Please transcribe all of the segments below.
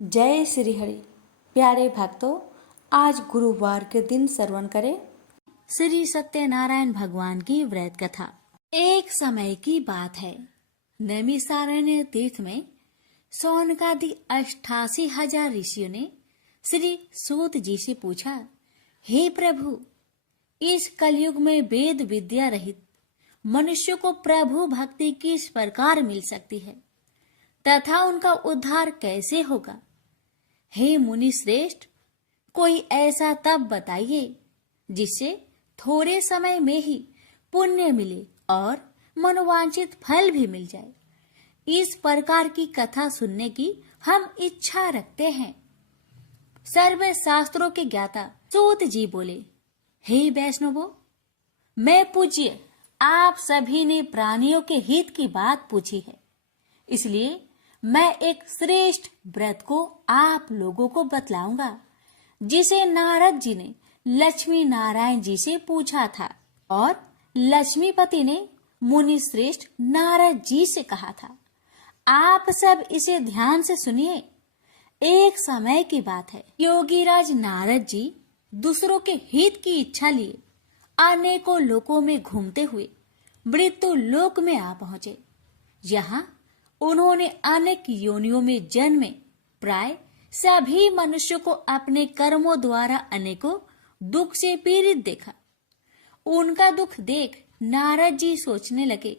जय श्री हरि। प्यारे भक्तों, आज गुरुवार के दिन श्रवण करें श्री सत्यनारायण भगवान की व्रत कथा। एक समय की बात है, नैमिषारण्य तीर्थ में सौनकादि 88,000 ऋषियों ने श्री सूत जी से पूछा, हे प्रभु, इस कलयुग में वेद विद्या रहित मनुष्य को प्रभु भक्ति किस प्रकार मिल सकती है तथा उनका उद्धार कैसे होगा? हे मुनि श्रेष्ठ, कोई ऐसा तप बताइए जिससे थोड़े समय में ही पुण्य मिले और मनोवांछित फल भी मिल जाए। इस प्रकार की कथा सुनने की हम इच्छा रखते हैं। सर्व शास्त्रों के ज्ञाता सूत जी बोले, हे वैष्णवों, मैं पूज्य आप सभी ने प्राणियों के हित की बात पूछी है, इसलिए मैं एक श्रेष्ठ व्रत को आप लोगों को बतलाऊंगा जिसे नारद जी ने लक्ष्मी नारायण जी से पूछा था और लक्ष्मीपति ने मुनि श्रेष्ठ नारद जी से कहा था। आप सब इसे ध्यान से सुनिए। एक समय की बात है, योगीराज नारद जी दूसरों के हित की इच्छा लिए अनेकों लोकों में घूमते हुए मृत्यु लोक में आ पहुंचे। यहाँ उन्होंने अनेक योनियों में जन्मे प्राय सभी मनुष्यों को अपने कर्मों द्वारा अनेकों दुख से पीड़ित देखा। उनका दुख देख नारद जी सोचने लगे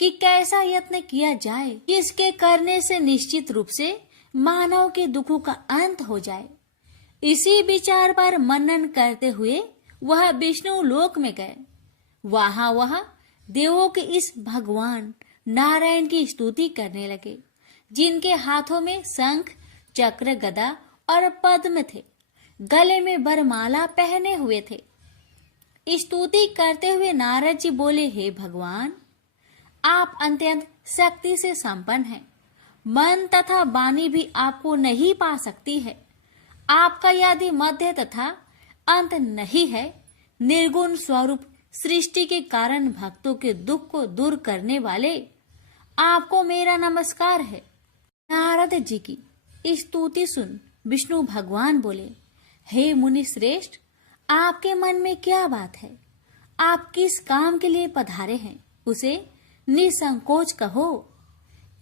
कि कैसा यत्न किया जाए इसके करने से निश्चित रूप से मानव के दुखों का अंत हो जाए। इसी विचार पर मनन करते हुए वह विष्णु लोक में गए। वह देवों के इस भगवान नारायण की स्तुति करने लगे, जिनके हाथों में शंख, चक्र, गदा और पद्म थे, गले में वरमाला पहने हुए थे। स्तुति करते हुए नारद जी बोले, हे भगवान, आप अत्यंत शक्ति से संपन्न हैं। मन तथा वाणी भी आपको नहीं पा सकती है। आपका यदि मध्य तथा अंत नहीं है, निर्गुण स्वरूप सृष्टि के कारण भक्तों के दुख को दूर करने वाले आपको मेरा नमस्कार है। नारद जी की स्तुति सुन विष्णु भगवान बोले, हे मुनि श्रेष्ठ, आपके मन में क्या बात है? आप किस काम के लिए पधारे हैं, उसे निसंकोच कहो।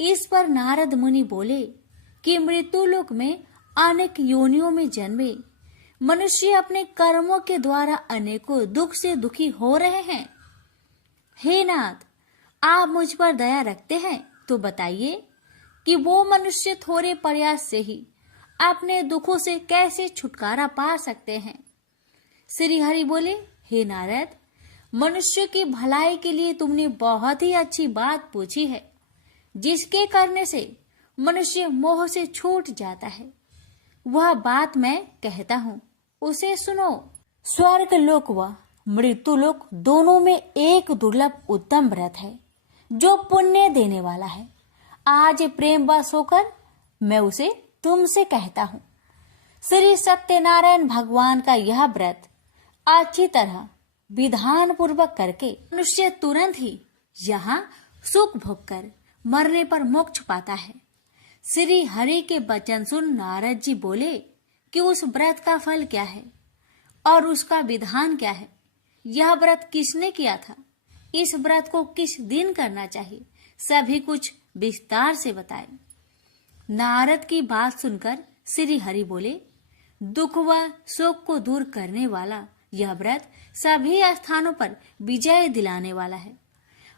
इस पर नारद मुनि बोले कि मृत्यु लोक में अनेक योनियों में जन्मे मनुष्य अपने कर्मों के द्वारा अनेकों दुख से दुखी हो रहे हैं। हे नाथ, आप मुझ पर दया रखते हैं तो बताइए कि वो मनुष्य थोड़े प्रयास से ही अपने दुखों से कैसे छुटकारा पा सकते हैं। श्री हरि बोले, हे नारद, मनुष्य की भलाई के लिए तुमने बहुत ही अच्छी बात पूछी है, जिसके करने से मनुष्य मोह से छूट जाता है। वह बात मैं कहता हूँ, उसे सुनो। स्वर्ग लोक व मृत्यु लोक दोनों में एक दुर्लभ उत्तम व्रत है जो पुण्य देने वाला है। आज प्रेम वश होकर मैं उसे तुमसे कहता हूँ। श्री सत्यनारायण भगवान का यह व्रत अच्छी तरह विधान पूर्वक करके मनुष्य तुरंत ही यहाँ सुख भोग कर मरने पर मोक्ष पाता है। श्री हरि के वचन सुन नारद जी बोले कि उस व्रत का फल क्या है और उसका विधान क्या है। यह व्रत किसने किया था, इस व्रत को किस दिन करना चाहिए, सभी कुछ विस्तार से बताए। नारद की बात सुनकर श्री हरि बोले, दुख व शोक को दूर करने वाला यह व्रत सभी स्थानों पर विजय दिलाने वाला है।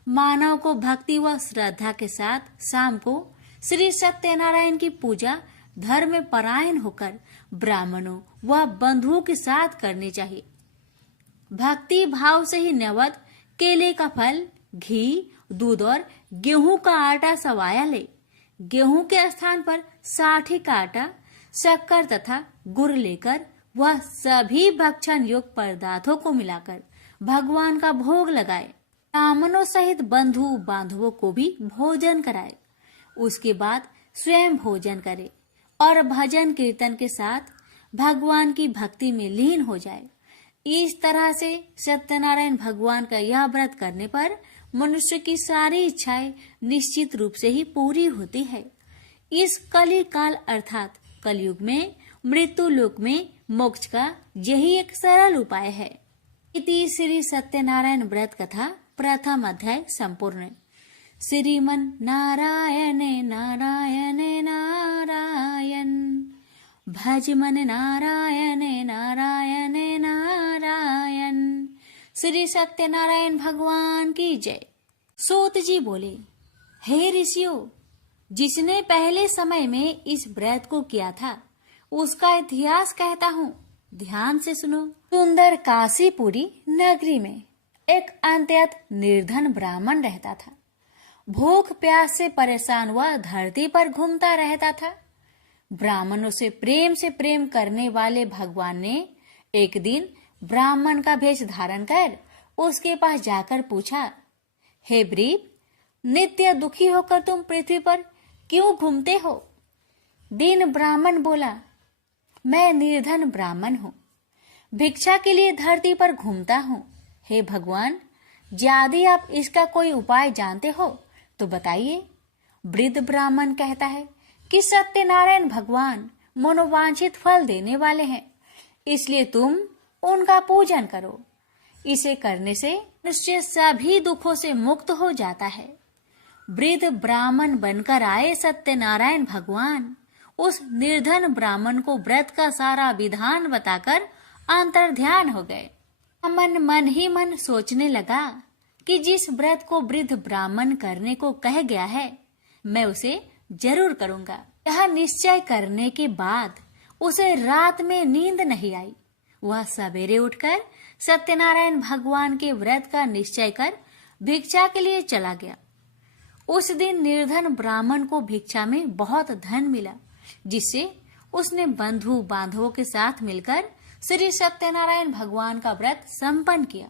मानव को भक्ति व श्रद्धा के साथ शाम को श्री सत्यनारायण की पूजा धर्म परायण होकर ब्राह्मणों व बंधुओं के साथ करनी चाहिए। भक्ति भाव से ही नैवेद्य केले का फल, घी, दूध और गेहूं का आटा सवाया ले। गेहूं के स्थान पर साठी का आटा, शक्कर तथा गुड़ लेकर वह सभी भक्षण योग्य पदार्थों को मिलाकर भगवान का भोग लगाए। ब्राह्मणों सहित बंधु बांधवों को भी भोजन कराए। उसके बाद स्वयं भोजन करे और भजन कीर्तन के साथ भगवान की भक्ति में लीन हो जाए। इस तरह से सत्यनारायण भगवान का यह व्रत करने पर मनुष्य की सारी इच्छाएं निश्चित रूप से ही पूरी होती है। इस कली काल अर्थात कलयुग में मृत्यु लोक में मोक्ष का यही एक सरल उपाय है। इति श्री सत्यनारायण व्रत कथा प्रथम अध्याय संपूर्ण। श्रीमन नारायणे नारायणे नारायण, भज मन नारायणे नारायणे नारायण। श्री सत्यनारायण भगवान की जय। सूत जी बोले, हे ऋषियों, जिसने पहले समय में इस व्रत को किया था उसका इतिहास कहता हूँ, ध्यान से सुनो। सुंदर काशीपुरी नगरी में एक अत्यंत निर्धन ब्राह्मण रहता था। भूख प्यास से परेशान हुआ धरती पर घूमता रहता था। ब्राह्मणों से प्रेम करने वाले भगवान ने एक दिन ब्राह्मण का भेष धारण कर उसके पास जाकर पूछा, हे ब्रीप, नित्य दुखी होकर तुम पृथ्वी पर क्यों घूमते हो? दीन ब्राह्मण बोला, मैं निर्धन ब्राह्मण हूँ, भिक्षा के लिए धरती पर घूमता हूँ। हे भगवान, यदि आप इसका कोई उपाय जानते हो तो बताइए। वृद्ध ब्राह्मण कहता है कि सत्यनारायण भगवान मनोवांछित फल देने वाले हैं, इसलिए तुम उनका पूजन करो। इसे करने से मनुष्य सभी दुखों से मुक्त हो जाता है। वृद्ध ब्राह्मण बनकर आए सत्यनारायण भगवान उस निर्धन ब्राह्मण को व्रत का सारा विधान बताकर अंतर्ध्यान हो गए। मन ही मन सोचने लगा कि जिस व्रत को वृद्ध ब्राह्मण करने को कह गया है मैं उसे जरूर करूंगा। यह निश्चय करने के बाद उसे रात में नींद नहीं आई। वह सवेरे उठकर सत्यनारायण भगवान के व्रत का निश्चय कर भिक्षा के लिए चला गया। उस दिन निर्धन ब्राह्मण को भिक्षा में बहुत धन मिला, जिससे उसने बंधु बांधवों के साथ मिलकर श्री सत्यनारायण भगवान का व्रत संपन्न किया।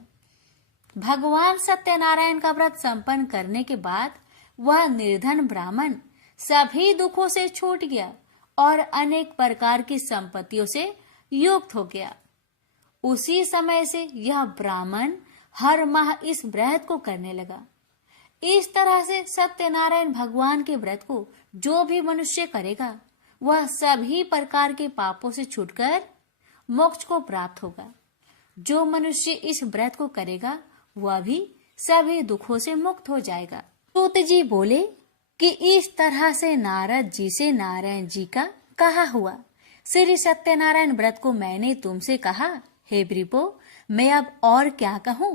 भगवान सत्यनारायण का व्रत संपन्न करने के बाद वह निर्धन ब्राह्मण सभी दुखों से छूट गया और अनेक प्रकार की संपत्तियों से युक्त हो गया। उसी समय से यह ब्राह्मण हर माह इस व्रत को करने लगा। इस तरह से सत्यनारायण भगवान के व्रत को जो भी मनुष्य करेगा वह सभी प्रकार के पापों से छूटकर मोक्ष को प्राप्त होगा। जो मनुष्य इस व्रत को करेगा वह भी सभी दुखों से मुक्त हो जाएगा। सूत जी बोले कि इस तरह से नारद जी से नारायण जी का कहा हुआ श्री सत्यनारायण व्रत को मैंने तुमसे कहा। हे वृपो, मैं अब और क्या कहूँ?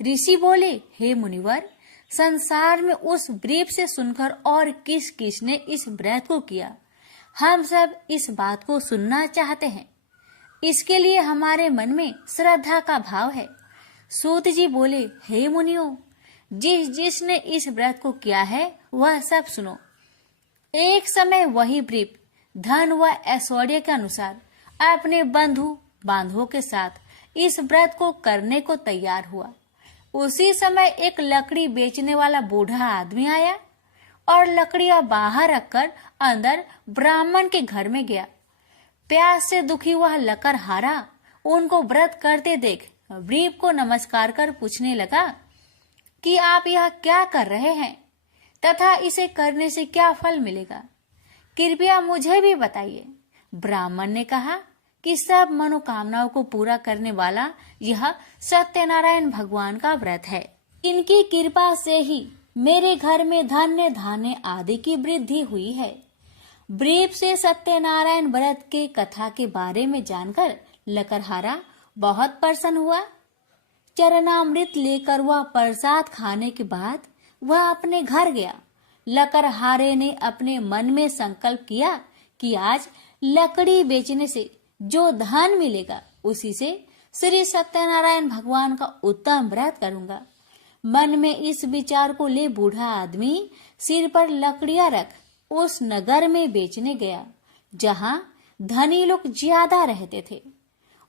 ऋषि बोले, हे मुनिवर, संसार में उस व्रीप से सुनकर और किस किस ने इस व्रत को किया, हम सब इस बात को सुनना चाहते हैं। इसके लिए हमारे मन में श्रद्धा का भाव है। सूत जी बोले, हे मुनियों, जिसने इस व्रत को किया है वह सब सुनो। एक समय वही व्रीप धन व ऐश्वर्य के अनुसार अपने बंधु बांधवों के साथ इस व्रत को करने को तैयार हुआ। उसी समय एक लकड़ी बेचने वाला बूढ़ा आदमी आया और लकड़ियां बाहर रखकर अंदर ब्राह्मण के घर में गया। प्यास से दुखी वह लकड़हारा उनको व्रत करते देख व्रीप को नमस्कार कर पूछने लगा कि आप यह क्या कर रहे हैं तथा इसे करने से क्या फल मिलेगा, कृपया मुझे भी बताइए। ब्राह्मण ने कहा कि सब मनोकामनाओं को पूरा करने वाला यह सत्यनारायण भगवान का व्रत है। इनकी कृपा से ही मेरे घर में धन्य धान्य आदि की वृद्धि हुई है। व्रीप से सत्यनारायण व्रत के कथा के बारे में जानकर लकड़हारा बहुत प्रसन्न हुआ। चरणामृत लेकर वह प्रसाद खाने के बाद वह अपने घर गया। लकड़हारे ने अपने मन में संकल्प किया कि आज लकड़ी बेचने से जो धन मिलेगा उसी से श्री सत्यनारायण भगवान का उत्तम व्रत करूंगा। मन में इस विचार को ले बूढ़ा आदमी सिर पर लकड़ियां रख उस नगर में बेचने गया जहां धनी लोग ज्यादा रहते थे।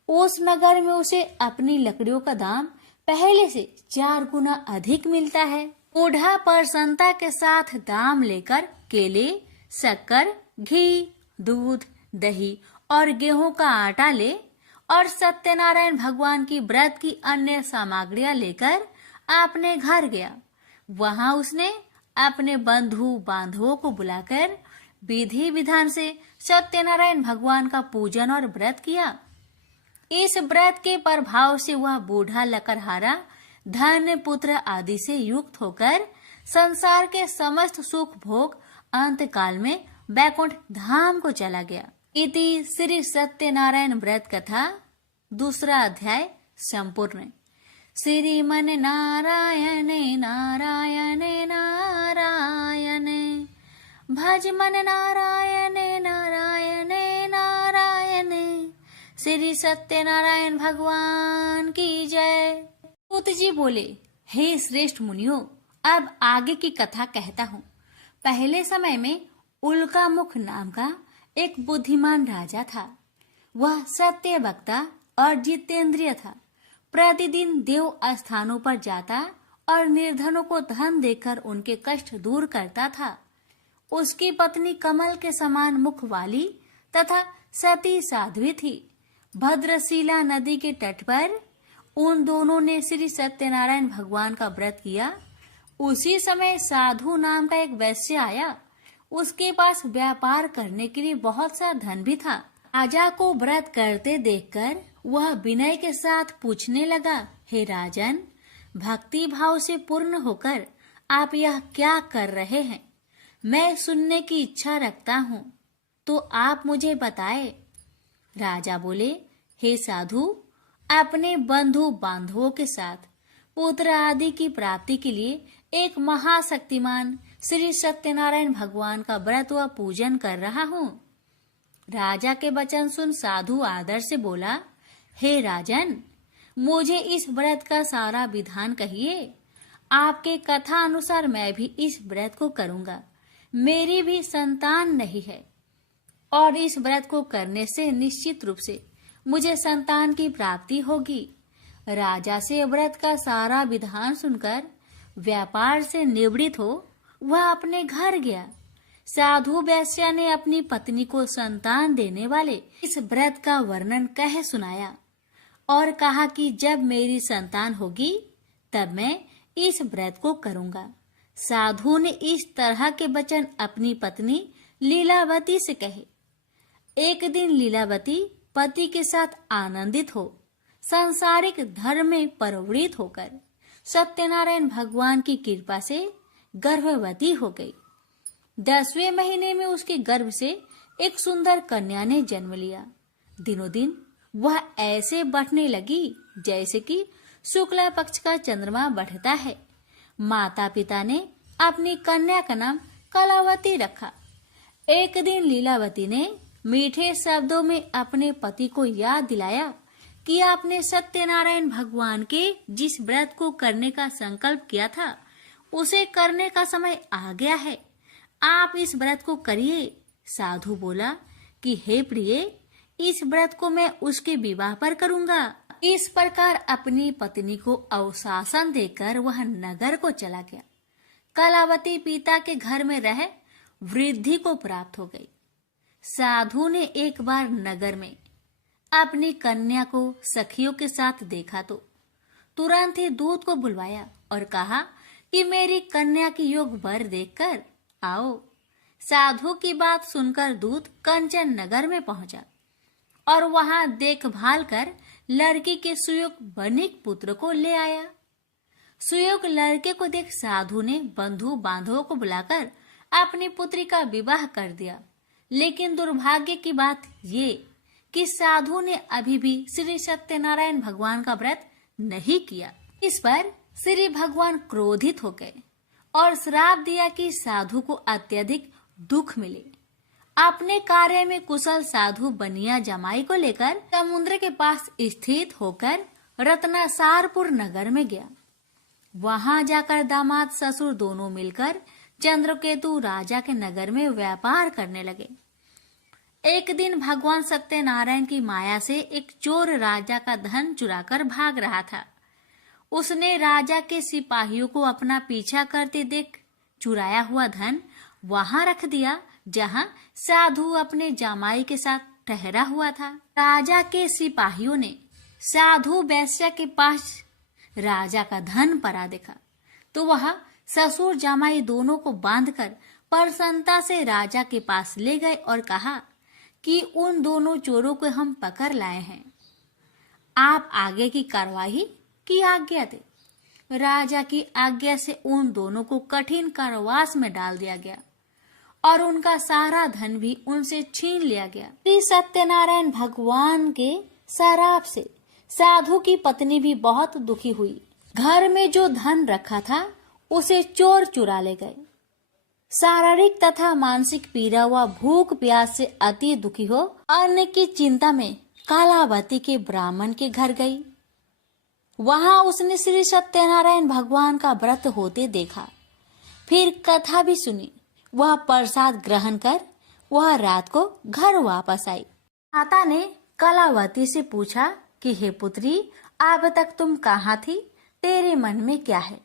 उस नगर में उसे अपनी लकड़ियों का दाम पहले से 4 गुना अधिक मिलता है। बूढ़ा प्रसन्नता के साथ दाम लेकर केले, शक्कर, घी, दूध, दही और गेहूं का आटा ले और सत्यनारायण भगवान की व्रत की अन्य सामग्रियां लेकर अपने घर गया। वहां उसने अपने बंधु बांधवों को बुलाकर विधि विधान से सत्यनारायण भगवान का पूजन और व्रत किया। इस व्रत के प्रभाव से वह बूढ़ा लकड़हारा धन पुत्र आदि से युक्त होकर संसार के समस्त सुख भोग अंत काल में बैकुंठ धाम को चला गया। इति श्री सत्यनारायण व्रत कथा 2 अध्याय संपूर्ण। श्रीमन नारायण नारायण नारायण भज मन नारायण नारायण नारायण। श्री सत्यनारायण भगवान की जय। सूत जी बोले, हे श्रेष्ठ मुनियों, अब आगे की कथा कहता हूँ। पहले समय में उल्कामुख नाम का एक बुद्धिमान राजा था। वह सत्य वक्ता और जितेंद्रिय था। प्रतिदिन देव स्थानों पर जाता और निर्धनों को धन देकर उनके कष्ट दूर करता था। उसकी पत्नी कमल के समान मुख वाली तथा सती साध्वी थी। भद्रशिला नदी के तट पर उन दोनों ने श्री सत्यनारायण भगवान का व्रत किया। उसी समय साधु नाम का एक वैश्य आया। उसके पास व्यापार करने के लिए बहुत सा धन भी था। राजा को व्रत करते देखकर वह विनय के साथ पूछने लगा, हे राजन, भक्ति भाव से पूर्ण होकर आप यह क्या कर रहे हैं? मैं सुनने की इच्छा रखता हूँ, तो आप मुझे बताए। राजा बोले, हे साधु, अपने बंधु बांधवों के साथ पुत्र आदि की प्राप्ति के लिए एक महाशक्तिमान श्री सत्यनारायण भगवान का व्रत व पूजन कर रहा हूँ। राजा के वचन सुन साधु आदर से बोला, हे राजन, मुझे इस व्रत का सारा विधान कहिए। आपके कथा अनुसार मैं भी इस व्रत को करूँगा। मेरी भी संतान नहीं है और इस व्रत को करने से निश्चित रूप से मुझे संतान की प्राप्ति होगी। राजा से व्रत का सारा विधान सुनकर व्यापार से निवृत्त हो वह अपने घर गया। साधु वैश्य ने अपनी पत्नी को संतान देने वाले इस व्रत का वर्णन कह सुनाया और कहा कि जब मेरी संतान होगी तब मैं इस व्रत को करूंगा। साधु ने इस तरह के वचन अपनी पत्नी लीलावती से कहे। एक दिन लीलावती पति के साथ आनंदित हो सांसारिक धर्म में प्रवृत्त होकर सत्यनारायण भगवान की कृपा से गर्भवती हो गई। 10वें महीने में उसके गर्भ से एक सुंदर कन्या ने जन्म लिया। दिनों दिन वह ऐसे बढ़ने लगी जैसे कि शुक्ला पक्ष का चंद्रमा बढ़ता है। माता पिता ने अपनी कन्या का नाम कलावती रखा। एक दिन लीलावती ने मीठे शब्दों में अपने पति को याद दिलाया कि आपने सत्यनारायण भगवान के जिस व्रत को करने का संकल्प किया था उसे करने का समय आ गया है। आप इस व्रत को करिए। साधु बोला कि हे प्रिय, इस व्रत को मैं उसके विवाह पर करूंगा। इस प्रकार अपनी पत्नी को अवशासन देकर वह नगर को चला गया। कलावती पिता के घर में रह वृद्धि को प्राप्त हो गई। साधु ने एक बार नगर में अपनी कन्या को सखियों के साथ देखा तो तुरंत ही दूत को बुलवाया और कहा कि मेरी कन्या की योग वर देखकर आओ। साधु की बात सुनकर दूत कंचन नगर में पहुंचा और वहां देखभाल कर लड़की के सुयोग बनिक पुत्र को ले आया। सुयोग लड़के को देख साधु ने बंधु बांधवों को बुलाकर अपनी पुत्री का विवाह कर दिया। लेकिन दुर्भाग्य की बात ये कि साधु ने अभी भी श्री सत्यनारायण भगवान का व्रत नहीं किया। इस पर श्री भगवान क्रोधित हो गए और श्राप दिया कि साधु को अत्यधिक दुख मिले। अपने कार्य में कुशल साधु बनिया जमाई को लेकर समुद्र के पास स्थित होकर रत्नासारपुर नगर में गया। वहां जाकर दामाद ससुर दोनों मिलकर चंद्रकेतु राजा के नगर में व्यापार करने लगे। एक दिन भगवान सत्यनारायण की माया से एक चोर राजा का धन चुराकर भाग रहा था। उसने राजा के सिपाहियों को अपना पीछा करते देख चुराया हुआ धन वहां रख दिया जहां साधु अपने जामाई के साथ ठहरा हुआ था। राजा के सिपाहियों ने साधु वैश्य के पास राजा का धन पड़ा देखा तो वह ससुर जामाई दोनों को बांधकर प्रसन्नता से राजा के पास ले गए और कहा कि उन दोनों चोरों को हम पकड़ लाए हैं, आप आगे की कार्यवाही की आज्ञा दे। राजा की आज्ञा से उन दोनों को कठिन कारावास में डाल दिया गया और उनका सारा धन भी उनसे छीन लिया गया। श्री सत्यनारायण भगवान के शराप से साधु की पत्नी भी बहुत दुखी हुई। घर में जो धन रखा था उसे चोर चुरा ले गए। शारीरिक तथा मानसिक पीड़ा व भूख प्यास से अति दुखी हो अन्न की चिंता में कालावती के ब्राह्मण के घर गई। वहां उसने श्री सत्यनारायण भगवान का व्रत होते देखा। फिर कथा भी सुनी। वह प्रसाद ग्रहण कर वह रात को घर वापस आई। माता ने कलावती से पूछा कि हे पुत्री, अब तक तुम कहाँ थी? तेरे मन में क्या है?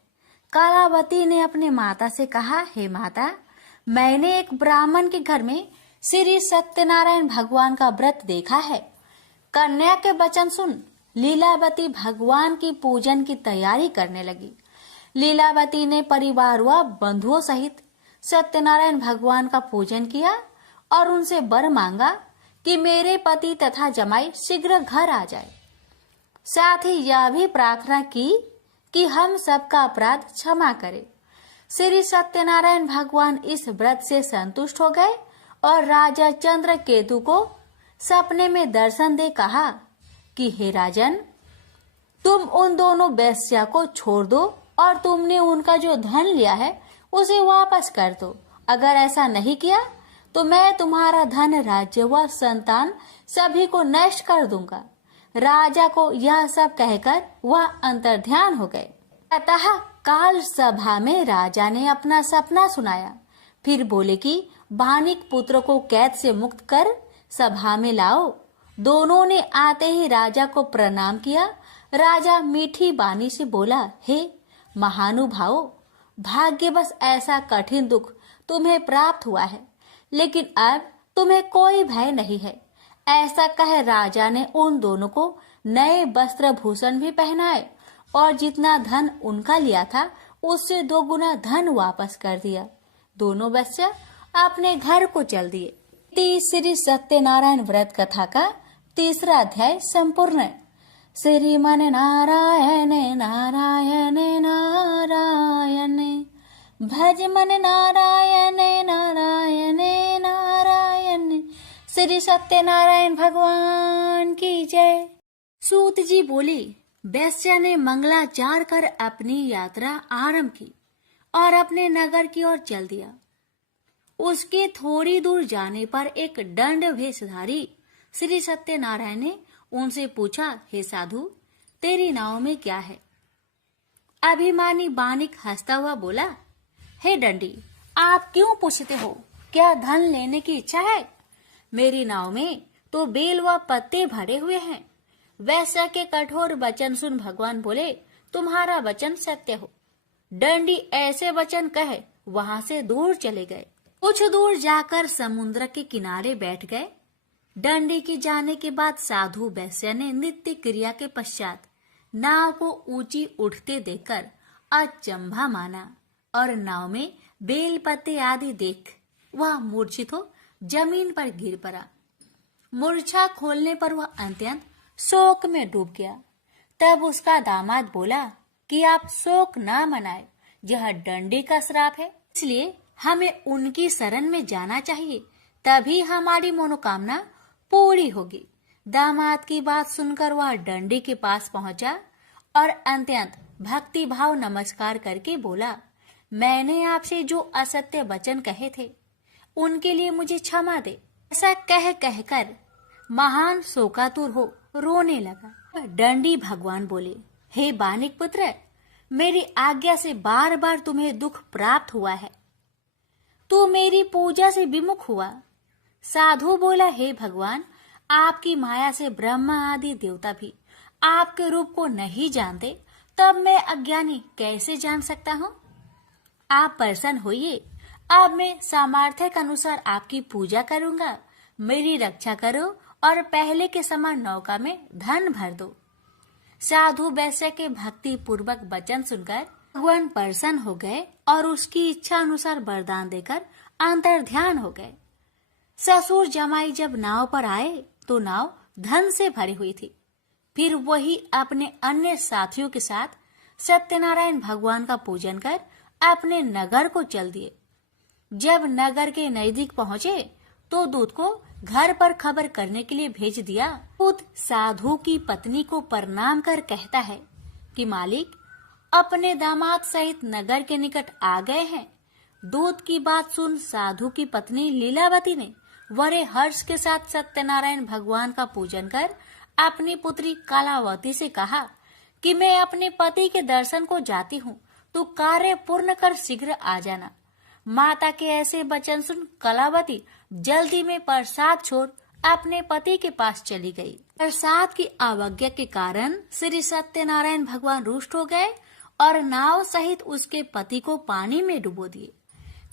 कलावती ने अपने माता से कहा, हे माता, मैंने एक ब्राह्मण के घर में श्री सत्यनारायण भगवान का व्रत देखा है। कन्या के वचन सुन लीलावती भगवान की पूजन की तैयारी करने लगी। लीलावती ने परिवार व बंधुओं सहित सत्यनारायण भगवान का पूजन किया और उनसे वर मांगा कि मेरे पति तथा जमाई शीघ्र घर आ जाए। साथ ही यह भी प्रार्थना की कि हम सबका अपराध क्षमा करे। श्री सत्यनारायण भगवान इस व्रत से संतुष्ट हो गए और राजा चंद्रकेतु को सपने में दर्शन दे कहा कि हे राजन, तुम उन दोनों वेश्या को छोड़ दो और तुमने उनका जो धन लिया है उसे वापस कर दो। अगर ऐसा नहीं किया तो मैं तुम्हारा धन, राज्य व संतान सभी को नष्ट कर दूंगा। राजा को यह सब कहकर वह अंतर्ध्यान हो गए। अतः काल सभा में राजा ने अपना सपना सुनाया। फिर बोले कि बानिक पुत्र को कैद से मुक्त कर सभा में लाओ। दोनों ने आते ही राजा को प्रणाम किया। राजा मीठी बानी से बोला, हे महानुभावों, भाग्यवश ऐसा कठिन दुख तुम्हें प्राप्त हुआ है, लेकिन अब तुम्हें कोई भय नहीं है। ऐसा कह राजा ने उन दोनों को नए वस्त्र भूषण भी पहनाए और जितना धन उनका लिया था उससे 2 गुना धन वापस कर दिया। दोनों वेश्या अपने घर को चल दिए। श्री सत्यनारायण व्रत कथा का 3रा अध्याय संपूर्ण। श्रीमन नारायण नारायण नारायण, भज मन नारायण नारायण नारायण। श्री सत्यनारायण भगवान की जय। सूत जी बोले, वेश्या ने मंगलाचार कर अपनी यात्रा आरंभ की और अपने नगर की ओर चल दिया। उसके थोड़ी दूर जाने पर एक दंड वेशधारी श्री सत्यनारायण ने उनसे पूछा, हे साधु, तेरी नाव में क्या है? अभिमानी बानिक हंसता हुआ बोला, हे दंडी, आप क्यों पूछते हो? क्या धन लेने की इच्छा है? मेरी नाव में तो बेल व पत्ते भरे हुए हैं। वैश्या के कठोर वचन सुन भगवान बोले, तुम्हारा वचन सत्य हो। दंडी ऐसे वचन कहे वहां से दूर चले गए। कुछ दूर जाकर समुद्र के किनारे बैठ गए। दंडी के जाने के बाद साधु वैश्या ने नित्य क्रिया के पश्चात नाव को ऊंची उठते देखकर अचंभा माना और नाव में बेल पत्ते आदि देख वह मूर्छित हो जमीन पर गिर पड़ा। मूर्छा खोलने पर वह अत्यंत शोक में डूब गया। तब उसका दामाद बोला कि आप शोक ना मनाए, यह दंडी का श्राप है, इसलिए हमें उनकी शरण में जाना चाहिए, तभी हमारी मनोकामना पूरी होगी। दामाद की बात सुनकर वह दंडी के पास पहुंचा और अत्यंत भक्ति भाव नमस्कार करके बोला, मैंने आपसे जो असत्य वचन कहे थे उनके लिए मुझे क्षमा दे। ऐसा कहकर महान शोकातुर हो रोने लगा। दंडी भगवान बोले, हे बानिक पुत्र, मेरी आज्ञा से बार बार तुम्हें दुख प्राप्त हुआ है। तू मेरी पूजा से विमुख हुआ। साधु बोला, हे भगवान, आपकी माया से ब्रह्मा आदि देवता भी आपके रूप को नहीं जानते, तब मैं अज्ञानी कैसे जान सकता हूँ? आप प्रसन्न होइए, अब मैं सामर्थ्य के अनुसार आपकी पूजा करूंगा। मेरी रक्षा करो और पहले के समान नौका में धन भर दो। साधु वैश्य के भक्ति पूर्वक वचन सुनकर भगवान प्रसन्न हो गए और उसकी इच्छा अनुसार वरदान देकर अंतर्ध्यान हो गए। ससुर जमाई जब नाव पर आए तो नाव धन से भरी हुई थी। फिर वही अपने अन्य साथियों के साथ सत्यनारायण भगवान का पूजन कर अपने नगर को चल दिए। जब नगर के नजदीक पहुंचे तो दूत को घर पर खबर करने के लिए भेज दिया। दूत साधु की पत्नी को प्रणाम कर कहता है कि मालिक अपने दामाद सहित नगर के निकट आ गए हैं। दूत की बात सुन साधु की पत्नी लीलावती ने बड़े हर्ष के साथ सत्यनारायण भगवान का पूजन कर अपनी पुत्री कलावती से कहा कि मैं अपने पति के दर्शन को जाती हूँ, तो कार्य पूर्ण कर शीघ्र आ जाना। माता के ऐसे वचन सुन कलावती जल्दी में प्रसाद छोड़ अपने पति के पास चली गई। प्रसाद की अवज्ञा के कारण श्री सत्यनारायण भगवान रुष्ट हो गए और नाव सहित उसके पति को पानी में डुबो दिए।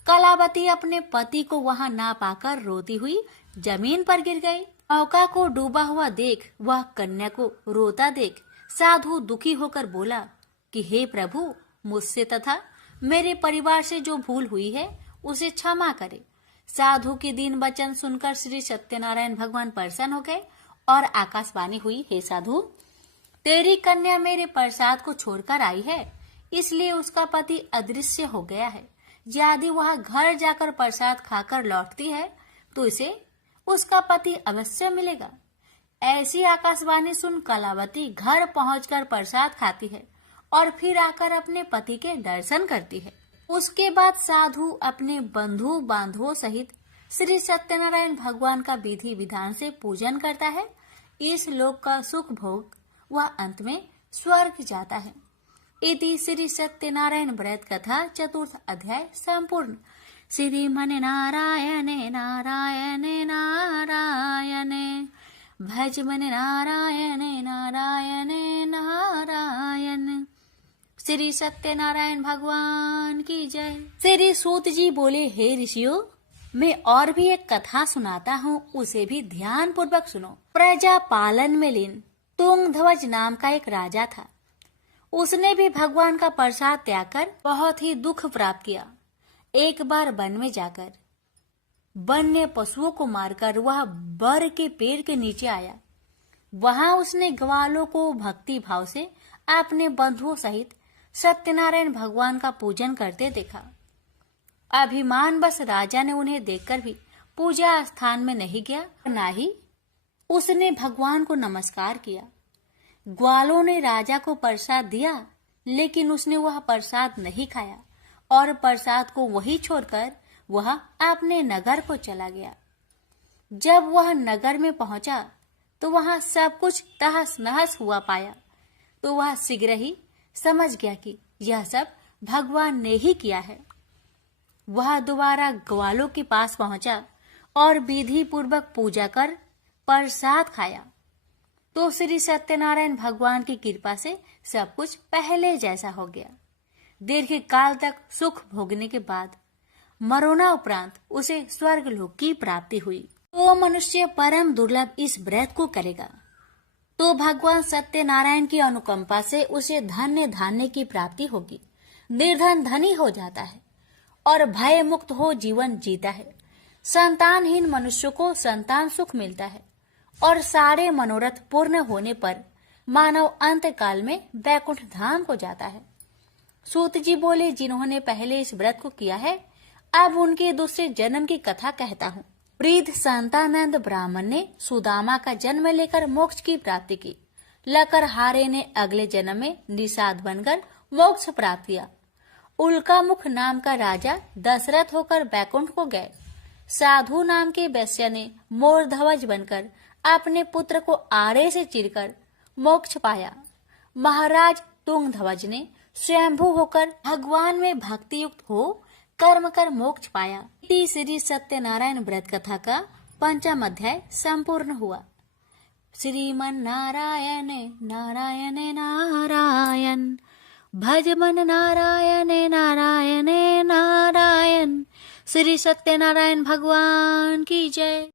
कलावती अपने पति को वहां ना पाकर रोती हुई जमीन पर गिर गई। नौका को डूबा हुआ देख वह कन्या को रोता देख साधु दुखी होकर बोला कि हे प्रभु, मुझसे तथा मेरे परिवार से जो भूल हुई है उसे क्षमा करे। साधु के दीन वचन सुनकर श्री सत्यनारायण भगवान प्रसन्न हो गए और आकाशवाणी हुई, हे साधु, तेरी कन्या मेरे प्रसाद को छोड़कर आई है, इसलिए उसका पति अदृश्य हो गया है। यदि वह घर जाकर प्रसाद खाकर लौटती है तो इसे उसका पति अवश्य मिलेगा। ऐसी आकाशवाणी सुन कलावती घर पहुंचकर प्रसाद खाती है और फिर आकर अपने पति के दर्शन करती है। उसके बाद साधु अपने बंधु बांधवों सहित श्री सत्यनारायण भगवान का विधि विधान से पूजन करता है। इस लोक का सुख भोग वह अंत में स्वर्ग जाता है। इति श्री सत्यनारायण व्रत कथा चतुर्थ अध्याय संपूर्ण। श्रीमन नारायणे नारायणे नारायणे भज मन नारायणे नारायणे नारायण। श्री सत्यनारायण भगवान की जय। श्री सूत जी बोले, हे ऋषियों, मैं और भी एक कथा सुनाता हूँ, उसे भी ध्यान पूर्वक सुनो। प्रजा पालन में लीन तुंगध्वज नाम का एक राजा था। उसने भी भगवान का प्रसाद त्याग कर बहुत ही दुख प्राप्त किया। एक बार वन में जाकर वन्य पशुओं को मारकर वह बर के पेड़ के नीचे आया। वहां उसने ग्वालों को भक्ति भाव से अपने बंधुओं सहित सत्यनारायण भगवान का पूजन करते देखा। अभिमान बस राजा ने उन्हें देखकर भी पूजा स्थान में नहीं गया, ना ही उसने भगवान को नमस्कार किया। ग्वालों ने राजा को प्रसाद दिया, लेकिन उसने वह प्रसाद नहीं खाया और प्रसाद को वही छोड़कर वह अपने नगर को चला गया। जब वह नगर में पहुंचा तो वहां सब कुछ तहस नहस हुआ पाया, तो वह शीघ्र ही समझ गया कि यह सब भगवान ने ही किया है। वह दोबारा ग्वालों के पास पहुंचा और विधि पूर्वक पूजा कर प्रसाद खाया, तो श्री सत्यनारायण भगवान की कृपा से सब कुछ पहले जैसा हो गया। दीर्घ काल तक सुख भोगने के बाद मरोना उपरांत उसे स्वर्ग लोक की प्राप्ति हुई। तो मनुष्य परम दुर्लभ इस व्रत को करेगा तो भगवान सत्यनारायण की अनुकंपा से उसे धन्य धान्य की प्राप्ति होगी। निर्धन धनी हो जाता है और भय मुक्त हो जीवन जीता है। संतानहीन मनुष्य को संतान सुख मिलता है और सारे मनोरथ पूर्ण होने पर मानव अंत काल में वैकुंठ धाम को जाता है। सूत जी बोले, जिन्होंने पहले इस व्रत को किया है, अब उनके दूसरे जन्म की कथा कहता हूँ। वृद्ध संतानंद ब्राह्मण ने सुदामा का जन्म लेकर मोक्ष की प्राप्ति की। लकरहारे ने अगले जन्म में निषाद बनकर मोक्ष प्राप्त किया। उल्कामुख नाम का राजा दशरथ होकर बैकुंठ को गए। साधु नाम के वैश्य ने मोरध्वज बनकर अपने पुत्र को आरे से चीरकर मोक्ष पाया। महाराज तुंगध्वज ने स्वयंभू होकर भगवान में भक्ति युक्त हो कर्म कर मोक्ष पाया। श्री सत्यनारायण व्रत कथा का 5वां अध्याय संपूर्ण हुआ। श्रीमन नारायण नारायण नारायण भज मन नारायण नारायण नारायण। श्री सत्यनारायण भगवान की जय।